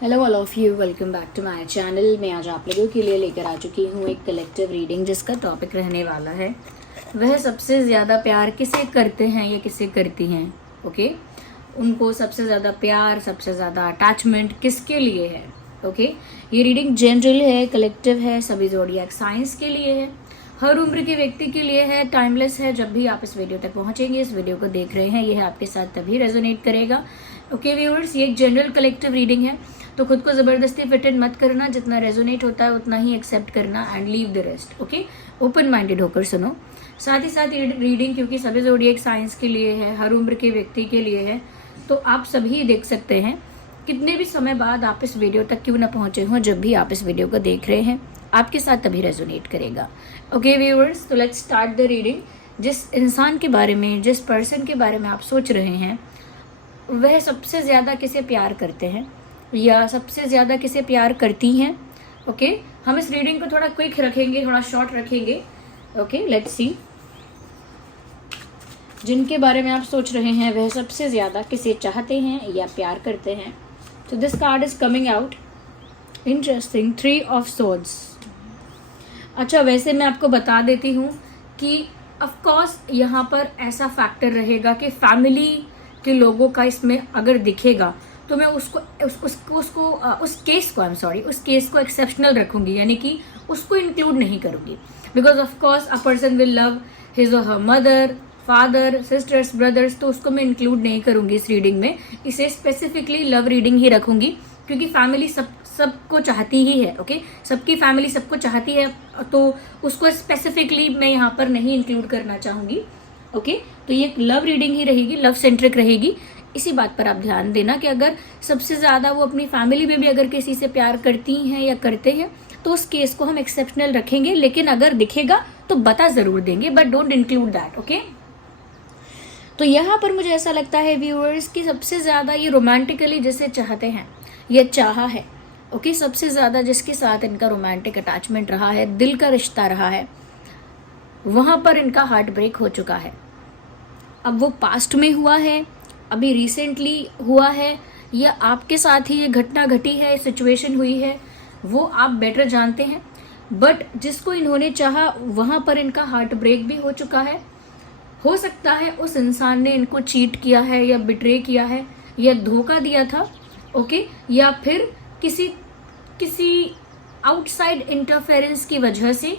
Hello all of you, welcome back to my channel. मैं आज आप लोगों के लिए लेकर आ चुकी हूँ एक कलेक्टिव रीडिंग जिसका टॉपिक रहने वाला है वह सबसे ज़्यादा प्यार किसे करते हैं या किसे करती हैं। ओके, उनको सबसे ज़्यादा प्यार, सबसे ज़्यादा अटैचमेंट किसके लिए है। ओके, ये रीडिंग जनरल है, कलेक्टिव है, सभी ज़ोडिएक साइंस के लिए है, हर उम्र के व्यक्ति के लिए है, टाइमलेस है। जब भी आप इस वीडियो तक पहुंचेंगे, इस वीडियो को देख रहे हैं, यह आपके साथ तभी रेजोनेट करेगा। ओके व्यूअर्स, ये एक जनरल कलेक्टिव रीडिंग है, तो खुद को जबरदस्ती फिट इन मत करना। जितना रेजोनेट होता है उतना ही एक्सेप्ट करना and leave the rest. Okay, open minded होकर सुनो। साथ ही साथ ये रीडिंग क्योंकि सभी ज़ोडिएक साइंस के लिए है, हर उम्र के व्यक्ति के लिए है, तो आप सभी देख सकते हैं कितने भी समय बाद आप इस वीडियो तक क्यों ना पहुंचे हों, जब भी आप इस वीडियो को देख रहे हैं आपके साथ तभी रेजोनेट करेगा। ओके व्यूअर्स, तो लेट्स स्टार्ट द रीडिंग। जिस इंसान के बारे में, जिस पर्सन के बारे में आप सोच रहे हैं वह सबसे ज़्यादा किसे प्यार करते हैं या सबसे ज़्यादा किसे प्यार करती हैं। ओके, हम इस रीडिंग को थोड़ा क्विक रखेंगे, थोड़ा शॉर्ट रखेंगे। Okay, let's see. जिनके बारे में आप सोच रहे हैं वह सबसे ज़्यादा किसे चाहते हैं या प्यार करते हैं। तो this card is coming out interesting, 3 of swords. अच्छा, वैसे मैं आपको बता देती हूँ कि ऑफ कोर्स यहाँ पर ऐसा फैक्टर रहेगा कि फैमिली के लोगों का इसमें अगर दिखेगा तो मैं उस केस को एक्सेप्शनल रखूंगी, यानी कि उसको इंक्लूड नहीं करूंगी। Because of course a person will love his or her mother, father, sisters, brothers, तो उसको मैं इंक्लूड नहीं करूंगी इस रीडिंग में। इसे स्पेसिफिकली लव रीडिंग ही रखूंगी क्योंकि फैमिली सबको चाहती ही है। ओके, सबकी फैमिली सबको चाहती है, तो उसको स्पेसिफिकली मैं यहाँ पर नहीं इंक्लूड करना चाहूंगी। ओके, तो ये लव रीडिंग ही रहेगी, लव सेंट्रिक रहेगी। इसी बात पर आप ध्यान देना कि अगर सबसे ज्यादा वो अपनी फैमिली में भी अगर किसी से प्यार करती हैं या करते हैं तो उस केस को हम एक्सेप्शनल रखेंगे, लेकिन अगर दिखेगा तो बता जरूर देंगे, but don't include that. Okay, तो यहाँ पर मुझे ऐसा लगता है व्यूअर्स कि सबसे ज्यादा ये रोमांटिकली जिसे चाहते हैं, ये चाहा है। ओके, सबसे ज्यादा जिसके साथ इनका रोमांटिक अटैचमेंट रहा है, दिल का रिश्ता रहा है, वहां पर इनका हार्ट ब्रेक हो चुका है। अब वो पास्ट में हुआ है, अभी रिसेंटली हुआ है, या आपके साथ ही ये घटना घटी है, सिचुएशन हुई है, वो आप बेटर जानते हैं। बट जिसको इन्होंने चाहा वहां पर इनका हार्ट ब्रेक भी हो चुका है। हो सकता है उस इंसान ने इनको चीट किया है या बिट्रे किया है या धोखा दिया था। ओके, या फिर किसी आउटसाइड इंटरफेरेंस की वजह से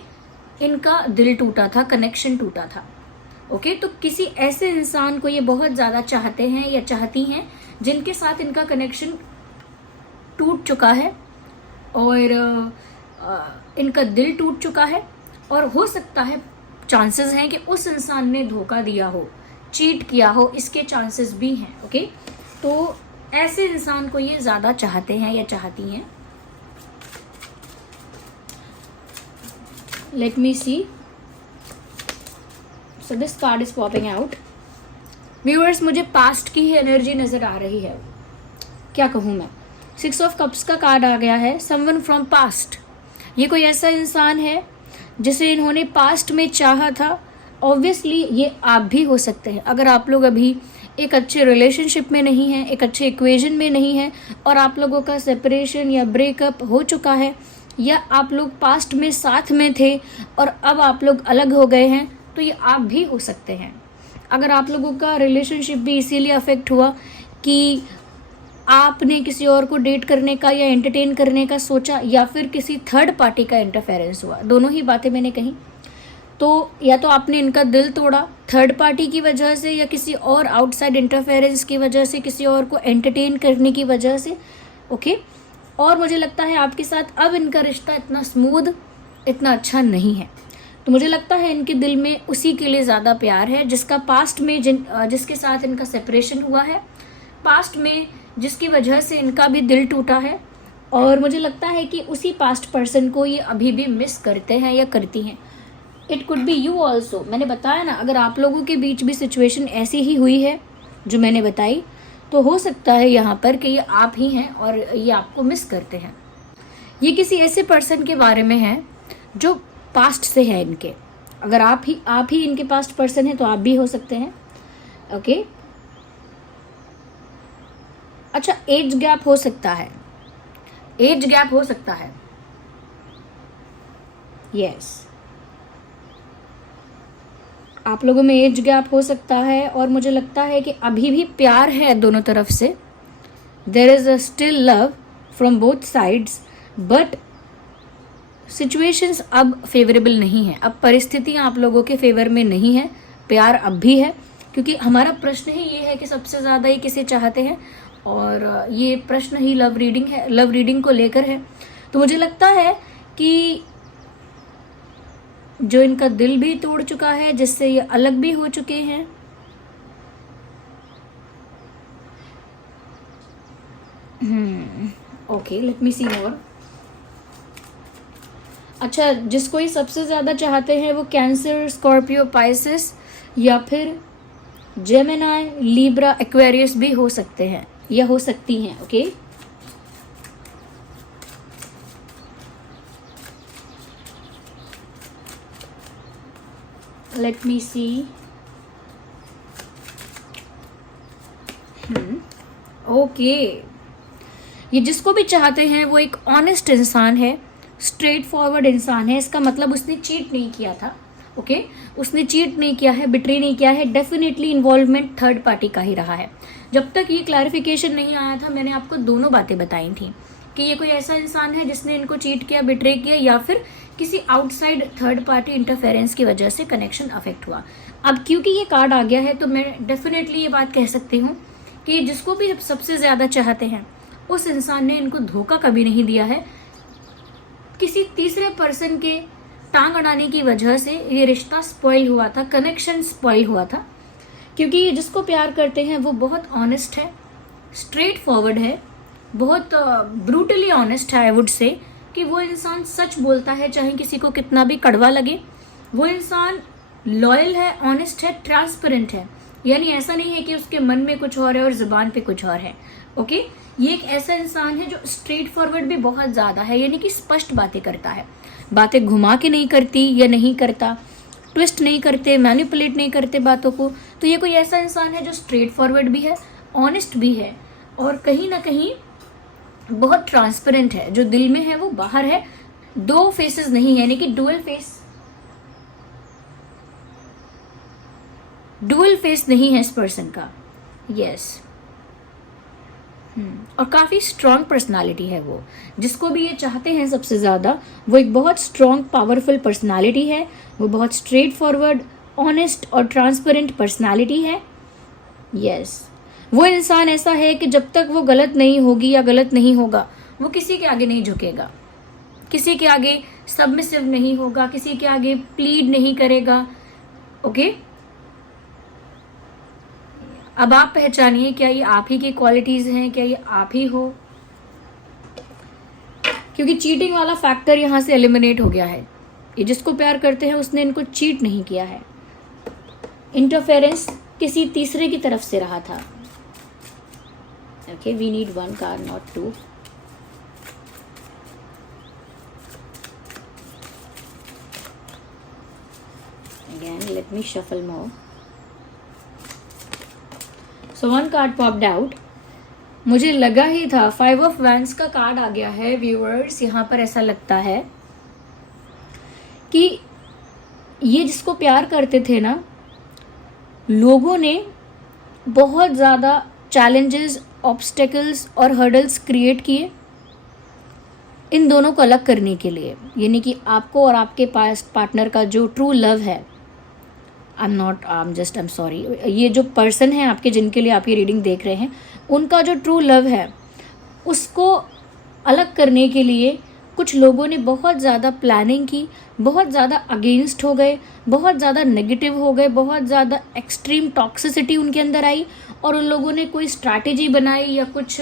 इनका दिल टूटा था, कनेक्शन टूटा था। ओके, तो किसी ऐसे इंसान को ये बहुत ज़्यादा चाहते हैं या चाहती हैं जिनके साथ इनका कनेक्शन टूट चुका है और इनका दिल टूट चुका है, और हो सकता है चांसेस हैं कि उस इंसान ने धोखा दिया हो, चीट किया हो, इसके चांसेस भी हैं। ओके, तो ऐसे इंसान को ये ज़्यादा चाहते हैं या चाहती हैं। Let me see. So this card is popping out. Viewers, मुझे पास्ट की ही एनर्जी नजर आ रही है। क्या कहूँ मैं, 6 ऑफ कप्स का कार्ड आ गया है, समवन फ्रॉम पास्ट। ये कोई ऐसा इंसान है जिसे इन्होंने पास्ट में चाहा था। ऑब्वियसली ये आप भी हो सकते हैं। अगर आप लोग अभी एक अच्छे रिलेशनशिप में नहीं हैं, एक अच्छे इक्वेशन में नहीं हैं, और आप लोगों का सेपरेशन या ब्रेकअप हो चुका है, या आप लोग पास्ट में साथ में थे और अब आप लोग अलग हो गए हैं, तो ये आप भी हो सकते हैं। अगर आप लोगों का रिलेशनशिप भी इसीलिए अफेक्ट हुआ कि आपने किसी और को डेट करने का या एंटरटेन करने का सोचा, या फिर किसी थर्ड पार्टी का इंटरफेरेंस हुआ, दोनों ही बातें मैंने कही, तो या तो आपने इनका दिल तोड़ा थर्ड पार्टी की वजह से, या किसी और आउटसाइड इंटरफेरेंस की वजह से, किसी और को एंटरटेन करने की वजह से। ओके, और मुझे लगता है आपके साथ अब इनका रिश्ता इतना स्मूथ, इतना अच्छा नहीं है। तो मुझे लगता है इनके दिल में उसी के लिए ज़्यादा प्यार है जिसका पास्ट में जिसके साथ इनका सेपरेशन हुआ है, पास्ट में जिसकी वजह से इनका भी दिल टूटा है, और मुझे लगता है कि उसी पास्ट पर्सन को ये अभी भी मिस करते हैं या करती हैं। It could be you also. मैंने बताया ना, अगर आप लोगों के बीच भी सिचुएशन ऐसी ही हुई है जो मैंने बताई, तो हो सकता है यहाँ पर कि ये आप ही हैं और ये आपको मिस करते हैं। ये किसी ऐसे पर्सन के बारे में है जो पास्ट से है इनके। अगर आप ही इनके पास्ट पर्सन है तो आप भी हो सकते हैं। ओके, अच्छा, एज गैप हो सकता है। एज गैप हो सकता है। यस, आप लोगों में एज गैप हो सकता है, और मुझे लगता है कि अभी भी प्यार है दोनों तरफ से। There is a still love from both sides, but situations अब फेवरेबल नहीं है। अब परिस्थितियां आप लोगों के फेवर में नहीं है। प्यार अब भी है, क्योंकि हमारा प्रश्न ही ये है कि सबसे ज़्यादा ये किसे चाहते हैं, और ये प्रश्न ही लव रीडिंग है, लव रीडिंग को लेकर है। तो मुझे लगता है कि जो इनका दिल भी तोड़ चुका है, जिससे ये अलग भी हो चुके हैं, ओके, लेट मी सी मोर। अच्छा, जिसको ये सबसे ज़्यादा चाहते हैं वो कैंसर, स्कॉर्पियो, पाइसिस या फिर जेमिनाई, लिब्रा, एक्वेरियस भी हो सकते हैं या हो सकती हैं। ओके, लेट मी सी। ओके, ये जिसको भी चाहते हैं वो एक ऑनेस्ट इंसान है, स्ट्रेट फॉरवर्ड इंसान है। इसका मतलब उसने चीट नहीं किया था। ओके, उसने चीट नहीं किया है, बिट्रे नहीं किया है। डेफिनेटली इन्वॉल्वमेंट थर्ड पार्टी का ही रहा है। जब तक ये क्लैरिफिकेशन नहीं आया था, मैंने आपको दोनों बातें बताई थी कि ये कोई ऐसा इंसान है जिसने इनको चीट किया, बिट्रे किया, या फिर किसी आउटसाइड थर्ड पार्टी इंटरफेरेंस की वजह से कनेक्शन अफेक्ट हुआ। अब क्योंकि ये कार्ड आ गया है, तो मैं डेफिनेटली ये बात कह सकती हूँ कि जिसको भी सबसे ज़्यादा चाहते हैं उस इंसान ने इनको धोखा कभी नहीं दिया है। किसी तीसरे पर्सन के टांग अड़ाने की वजह से ये रिश्ता स्पॉइल हुआ था, कनेक्शन स्पॉइल हुआ था। क्योंकि ये जिसको प्यार करते हैं वो बहुत ऑनेस्ट है, स्ट्रेट फॉरवर्ड है, बहुत ब्रूटली ऑनेस्ट है। आई वुड से कि वो इंसान सच बोलता है, चाहे किसी को कितना भी कड़वा लगे। वो इंसान लॉयल है, ऑनेस्ट है, ट्रांसपेरेंट है। यानी ऐसा नहीं है कि उसके मन में कुछ और है और जुबान पे कुछ और है। ओके, ये एक ऐसा इंसान है जो स्ट्रेट फॉरवर्ड भी बहुत ज़्यादा है, यानी कि स्पष्ट बातें करता है। बातें घुमा के नहीं करती या नहीं करता, ट्विस्ट नहीं करते, मैनिपुलेट नहीं करते बातों को। तो ये कोई ऐसा इंसान है जो स्ट्रेट फॉरवर्ड भी है, ऑनेस्ट भी है, और कहीं ना कहीं बहुत ट्रांसपेरेंट है। जो दिल में है वो बाहर है। दो फेसेस नहीं है, यानी कि डुअल फेस नहीं है इस पर्सन का। यस, और काफ़ी स्ट्रॉन्ग पर्सनालिटी है वो। जिसको भी ये चाहते हैं सबसे ज़्यादा, वो एक बहुत स्ट्रॉन्ग पावरफुल पर्सनालिटी है। वो बहुत स्ट्रेट फॉरवर्ड, ऑनेस्ट और ट्रांसपेरेंट पर्सनालिटी है। यस, वो इंसान ऐसा है कि जब तक वो गलत नहीं होगी या गलत नहीं होगा, वो किसी के आगे नहीं झुकेगा, किसी के आगे सबमिसिव नहीं होगा, किसी के आगे प्लीड नहीं करेगा। ओके, अब आप पहचानिए, क्या ये आप ही की क्वालिटीज हैं, क्या ये आप ही हो? क्योंकि चीटिंग वाला फैक्टर यहाँ से एलिमिनेट हो गया है। ये जिसको प्यार करते हैं उसने इनको चीट नहीं किया है। इंटरफेरेंस किसी तीसरे की तरफ से रहा था। Okay, we need 1 card, not 2। Again, let me shuffle more. So 1 card popped out. मुझे लगा ही था, 5 of Wands का कार्ड आ गया है व्यूअर्स। यहाँ पर ऐसा लगता है कि ये जिसको प्यार करते थे ना, लोगों ने बहुत ज़्यादा चैलेंजेस, ऑब्स्टेकल्स और हर्डल्स क्रिएट किए इन दोनों को अलग करने के लिए। यानी कि आपको और आपके पास पार्टनर का जो ट्रू लव है, आई एम सॉरी, ये जो पर्सन है आपके, जिनके लिए आप ये रीडिंग देख रहे हैं, उनका जो ट्रू लव है उसको अलग करने के लिए कुछ लोगों ने बहुत ज़्यादा प्लानिंग की, बहुत ज़्यादा अगेंस्ट हो गए, बहुत ज़्यादा नेगेटिव हो गए, बहुत ज़्यादा एक्सट्रीम टॉक्सिसिटी उनके अंदर आई, और उन लोगों ने कोई स्ट्रैटेजी बनाई या कुछ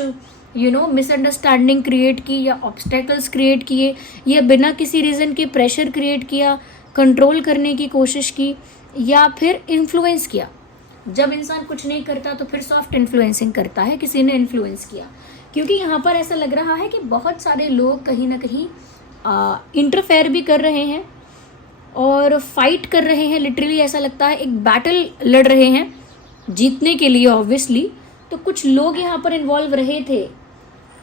मिसअंडरस्टैंडिंग क्रिएट की, या ऑब्स्टेकल्स क्रिएट किए, या बिना किसी रीज़न के प्रेशर क्रिएट किया, कंट्रोल करने की कोशिश की, या फिर इन्फ्लुएंस किया। जब इंसान कुछ नहीं करता तो फिर सॉफ्ट इन्फ्लुएंसिंग करता है, किसी ने इन्फ्लुएंस किया। क्योंकि यहाँ पर ऐसा लग रहा है कि बहुत सारे लोग कहीं ना कहीं इंटरफेयर भी कर रहे हैं और फाइट कर रहे हैं। लिटरली ऐसा लगता है एक बैटल लड़ रहे हैं जीतने के लिए, ऑब्वियसली। तो कुछ लोग यहाँ पर इन्वॉल्व रहे थे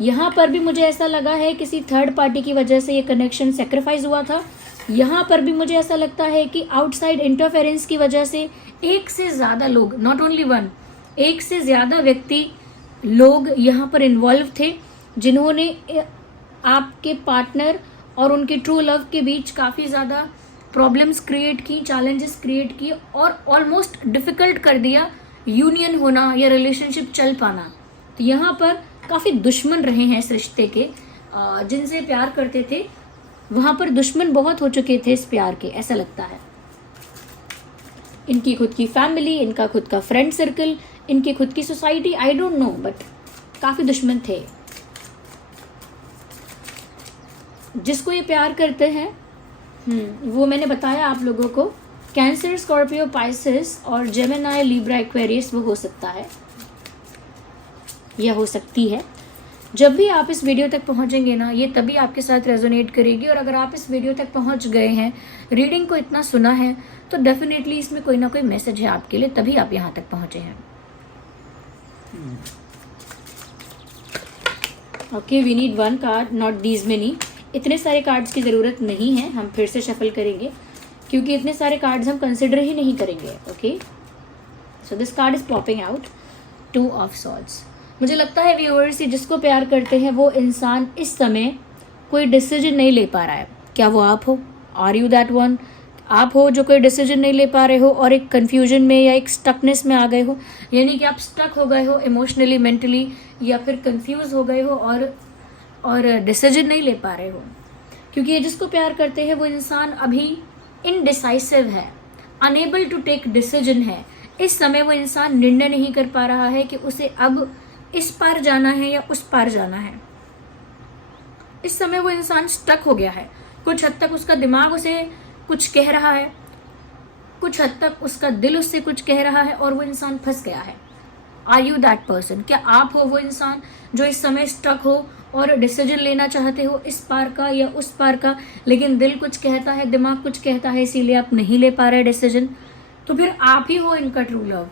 यहाँ पर भी मुझे ऐसा लगा है किसी थर्ड पार्टी की वजह से ये कनेक्शन सेक्रीफाइस हुआ था। यहाँ पर भी मुझे ऐसा लगता है कि आउटसाइड इंटरफेरेंस की वजह से एक से ज़्यादा लोग, नॉट ओनली वन, एक से ज़्यादा व्यक्ति लोग यहाँ पर इन्वॉल्व थे, जिन्होंने आपके पार्टनर और उनके ट्रू लव के बीच काफ़ी ज़्यादा प्रॉब्लम्स क्रिएट की, चैलेंजेस क्रिएट किए और ऑलमोस्ट डिफ़िकल्ट कर दिया यूनियन होना या रिलेशनशिप चल पाना। तो यहाँ पर काफ़ी दुश्मन रहे हैं इस रिश्ते के, जिनसे प्यार करते थे वहाँ पर दुश्मन बहुत हो चुके थे इस प्यार के, ऐसा लगता है। इनकी खुद की फैमिली, इनका खुद का फ्रेंड सर्कल, इनकी खुद की society, I don't know, but काफ़ी दुश्मन थे। जिसको ये प्यार करते हैं वो मैंने बताया आप लोगों को, कैंसर, स्कॉर्पियो, पाइसेस और जेमिनी, लिब्रा, एक्वेरियस वो हो सकता है या हो सकती है। जब भी आप इस वीडियो तक पहुंचेंगे ना, ये तभी आपके साथ रेजोनेट करेगी। और अगर आप इस वीडियो तक पहुंच गए हैं, रीडिंग को इतना सुना है, तो डेफिनेटली इसमें कोई ना कोई मैसेज है आपके लिए, तभी आप यहाँ तक पहुंचे हैं। Okay, we need one card, not these many. इतने सारे कार्ड्स की ज़रूरत नहीं है, हम फिर से शफल करेंगे क्योंकि इतने सारे कार्ड्स हम कंसिडर ही नहीं करेंगे। Okay, so this card is popping out, 2 of swords. मुझे लगता है व्यूअर्स, जिसको प्यार करते हैं वो इंसान इस समय कोई डिसीजन नहीं ले पा रहा है। क्या वो आप हो? Are you that one? आप हो जो कोई डिसीजन नहीं ले पा रहे हो और एक कन्फ्यूजन में या एक स्टकनेस में आ गए हो, यानी कि आप स्टक हो गए हो इमोशनली, मेंटली, या फिर कंफ्यूज हो गए हो और डिसीजन नहीं ले पा रहे हो। क्योंकि ये जिसको प्यार करते हैं वो इंसान अभी इनडिसाइसिव है, अनेबल टू टेक डिसीजन है। इस समय वो इंसान निर्णय नहीं कर पा रहा है कि उसे अब इस पार जाना है या उस पार जाना है। इस समय वो इंसान स्टक हो गया है। कुछ हद तक उसका दिमाग उसे कुछ कह रहा है, कुछ हद तक उसका दिल उससे कुछ कह रहा है और वो इंसान फंस गया है। Are you that person? क्या आप हो वो इंसान जो इस समय स्टक हो और डिसीजन लेना चाहते हो इस पार का या उस पार का, लेकिन दिल कुछ कहता है, दिमाग कुछ कहता है, इसीलिए आप नहीं ले पा रहे डिसीजन? तो फिर आप ही हो इनका ट्रू लव,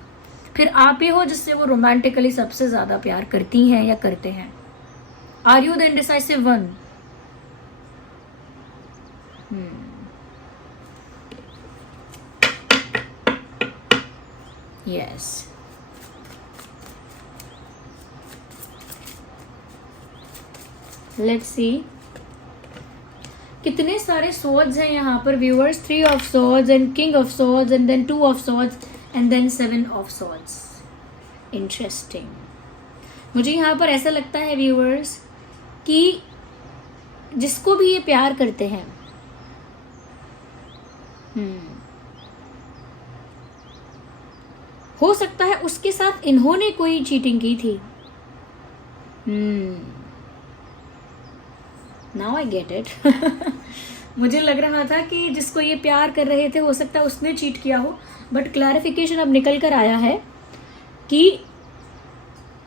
फिर आप ही हो जिससे वो रोमांटिकली सबसे ज्यादा प्यार करती हैं या करते हैं। Are you the indecisive one? Yes, let's see कितने सारे swords हैं यहाँ पर viewers. 3 of swords and king of swords and then 2 of swords and then 7 of swords। Interesting. मुझे यहाँ पर ऐसा लगता है व्यूअर्स कि जिसको भी ये प्यार करते हैं, हो सकता है उसके साथ इन्होंने कोई चीटिंग की थी। Now I get it. मुझे लग रहा था कि जिसको ये प्यार कर रहे थे हो सकता है उसने चीट किया हो, बट क्लैरिफिकेशन अब निकल कर आया है कि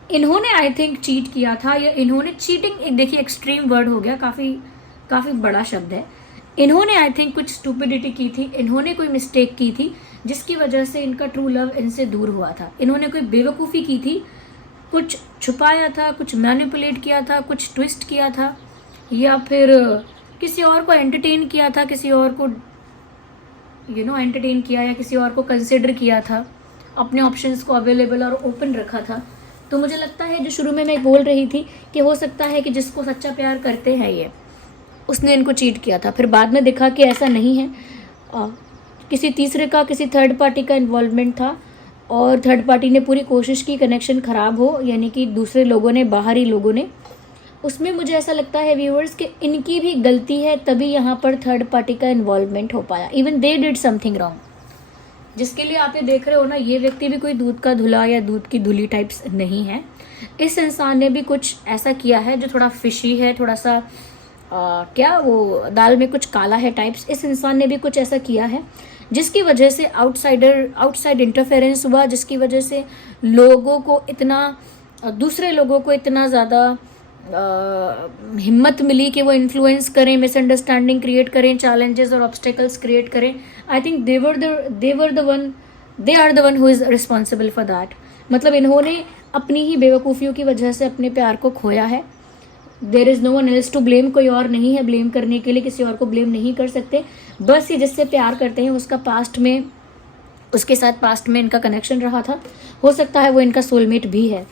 इन्होंने आई थिंक चीट किया था, या इन्होंने चीटिंग, देखिए एक्सट्रीम वर्ड हो गया, काफ़ी बड़ा शब्द है। इन्होंने आई थिंक कुछ स्टूपिडिटी की थी, इन्होंने कोई मिस्टेक की थी जिसकी वजह से इनका ट्रू लव इनसे दूर हुआ था। इन्होंने कोई बेवकूफ़ी की थी, कुछ छुपाया था, कुछ मैनिपुलेट किया था, कुछ ट्विस्ट किया था, या फिर किसी और को एंटरटेन किया था, किसी और को एंटरटेन किया या किसी और को कंसिडर किया था, अपने ऑप्शंस को अवेलेबल और ओपन रखा था। तो मुझे लगता है जो शुरू में मैं बोल रही थी कि हो सकता है कि जिसको सच्चा प्यार करते हैं ये, उसने इनको चीट किया था। फिर बाद में देखा कि ऐसा नहीं है, किसी तीसरे का, किसी थर्ड पार्टी का इन्वॉल्वमेंट था और थर्ड पार्टी ने पूरी कोशिश की कनेक्शन ख़राब हो, यानी कि दूसरे लोगों ने, बाहरी लोगों ने। उसमें मुझे ऐसा लगता है व्यूअर्स कि इनकी भी गलती है, तभी यहाँ पर थर्ड पार्टी का इन्वॉल्वमेंट हो पाया। Even they did something wrong, जिसके लिए आप ये देख रहे हो ना, ये व्यक्ति भी कोई दूध का धुला या दूध की धुली टाइप्स नहीं है। इस इंसान ने भी कुछ ऐसा किया है जो थोड़ा फिशी है, थोड़ा सा क्या वो दाल में कुछ काला है टाइप्स। इस इंसान ने भी कुछ ऐसा किया है जिसकी वजह से आउटसाइड इंटरफेरेंस हुआ, जिसकी वजह से लोगों को इतना, दूसरे लोगों को इतना ज़्यादा हिम्मत मिली कि वो इन्फ्लुएंस करें, मिसअंडरस्टैंडिंग क्रिएट करें, चैलेंजेस और ऑब्स्टेकल्स क्रिएट करें। I think they are the one who is responsible for that. मतलब इन्होंने अपनी ही बेवकूफ़ियों की वजह से अपने प्यार को खोया है, there is no one else to blame, कोई और नहीं है ब्लेम करने के लिए, किसी और को ब्लेम नहीं कर सकते। बस ये जिससे प्यार करते हैं उसका पास्ट में, उसके साथ पास्ट में इनका कनेक्शन रहा था, हो सकता है वो इनका सोलमेट भी है।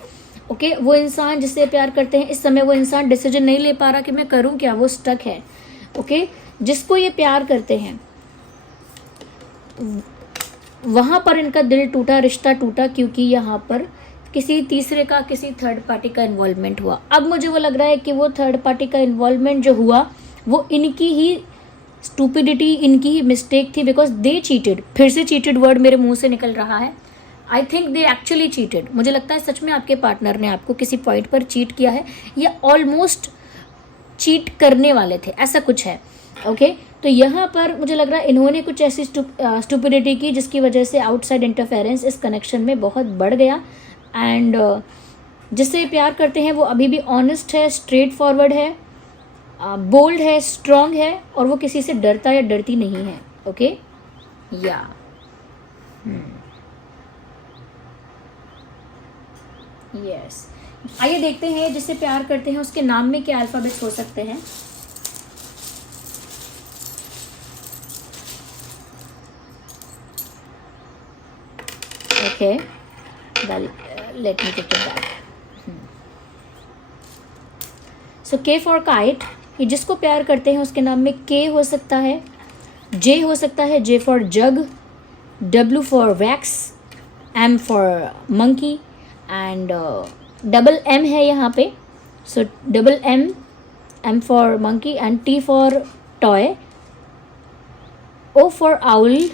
ओके वो इंसान जिससे प्यार करते हैं, इस समय वो इंसान डिसीजन नहीं ले पा रहा कि मैं करूं क्या, वो स्टक है। ओके जिसको ये प्यार करते हैं वहां पर इनका दिल टूटा, रिश्ता टूटा, क्योंकि यहाँ पर किसी तीसरे का, किसी थर्ड पार्टी का इन्वॉल्वमेंट हुआ। अब मुझे वो लग रहा है कि वो थर्ड पार्टी का इन्वॉल्वमेंट जो हुआ वो इनकी ही स्टूपिडिटी, इनकी ही मिस्टेक थी, बिकॉज दे चीटेड। फिर से चीटेड वर्ड मेरे मुंह से निकल रहा है। आई थिंक दे एक्चुअली चीटेड। मुझे लगता है सच में आपके पार्टनर ने आपको किसी पॉइंट पर चीट किया है या ऑलमोस्ट चीट करने वाले थे, ऐसा कुछ है। ओके तो यहाँ पर मुझे लग रहा है इन्होंने कुछ ऐसी स्टूपिडिटी की जिसकी वजह से आउटसाइड इंटरफेरेंस इस कनेक्शन में बहुत बढ़ गया। एंड जिससे प्यार करते हैं वो अभी भी ऑनेस्ट है, स्ट्रेट फॉरवर्ड है, बोल्ड है, स्ट्रांग है, और वो किसी से डरता या डरती नहीं है। ओके या यस आइए देखते हैं जिससे प्यार करते हैं उसके नाम में क्या अल्फाबेट्स हो सकते हैं। Okay well let me take it back. So K for kite, ये जिसको प्यार करते हैं उसके नाम में K हो सकता है, J हो सकता है, J for jug, W for wax, M for monkey and double M है यहाँ पे। So double M, M for monkey and T for toy, O for owl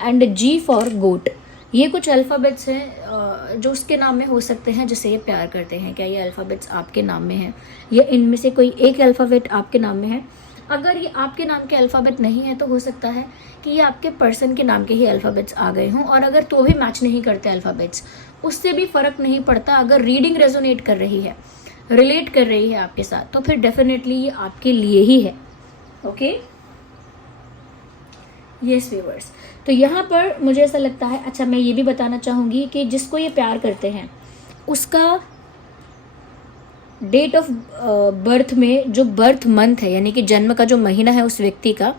and G for goat। ये कुछ अल्फ़ाबेट्स हैं जो उसके नाम में हो सकते हैं जिसे ये प्यार करते हैं। क्या ये अल्फ़ाबेट्स आपके नाम में हैं या इनमें से कोई एक अल्फ़ाबेट आपके नाम में है? अगर ये आपके नाम के अल्फ़ाबेट नहीं है तो हो सकता है कि ये आपके पर्सन के नाम के ही अल्फ़ाबेट्स आ गए हों, और अगर तो भी मैच नहीं करते अल्फ़ाबेट्स, उससे भी फ़र्क नहीं पड़ता। अगर रीडिंग रेजोनेट कर रही है, रिलेट कर रही है आपके साथ, तो फिर डेफिनेटली ये आपके लिए ही है। ओके यस व्यूअर्स, तो यहाँ पर मुझे ऐसा लगता है, अच्छा मैं ये भी बताना चाहूँगी कि जिसको ये प्यार करते हैं उसका डेट ऑफ बर्थ में जो बर्थ मंथ है, यानी कि जन्म का जो महीना है उस व्यक्ति का,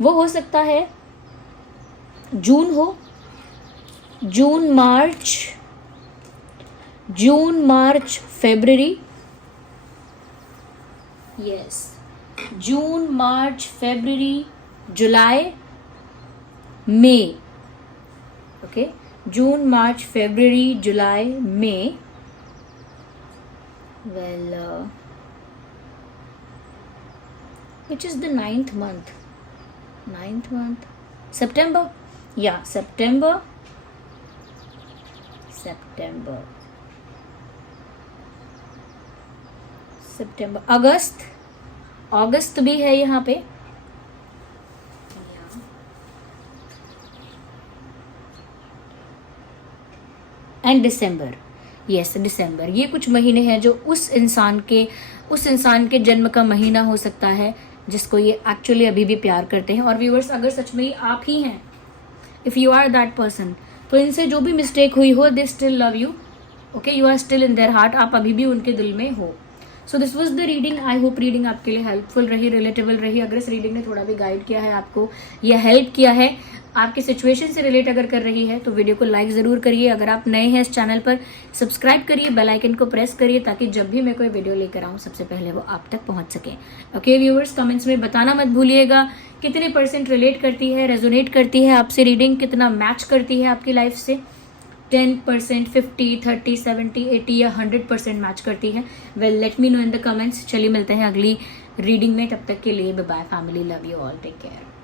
वो हो सकता है जून हो, जून मार्च फरवरी, यस जून मार्च फरवरी जुलाई मई। ओके जून मार्च फरवरी जुलाई मई, well which is the ninth month September, yeah September अगस्त भी है यहाँ पे, एंड दिसंबर, यस दिसंबर। ये कुछ महीने हैं जो उस इंसान के जन्म का महीना हो सकता है जिसको ये एक्चुअली अभी भी प्यार करते हैं। और व्यूअर्स अगर सच में आप ही हैं, if you are that person, तो इनसे जो भी मिस्टेक हुई हो, they still love you. Okay you are still in their heart, आप अभी भी उनके दिल में हो। So this was the reading. I hope reading आपके लिए हेल्पफुल रही, रिलेटेबल रही। अगर इस रीडिंग ने थोड़ा भी गाइड किया है आपको या हेल्प किया है, आपकी सिचुएशन से रिलेट अगर कर रही है, तो वीडियो को लाइक ज़रूर करिए। अगर आप नए हैं इस चैनल पर, सब्सक्राइब करिए, बेल आइकन को प्रेस करिए, ताकि जब भी मैं कोई वीडियो लेकर आऊँ सबसे पहले वो आप तक पहुँच सके। ओके व्यूअर्स, कमेंट्स में बताना मत भूलिएगा कितने % रिलेट करती है, रेजोनेट करती है आपसे रीडिंग, कितना मैच करती है आपकी लाइफ से। 10%, 50, 30, 70, 80 या 100% मैच करती है। Well let me know in the comments. चलिए मिलते हैं अगली रीडिंग में, तब तक के लिए bye bye family, love you all, take care.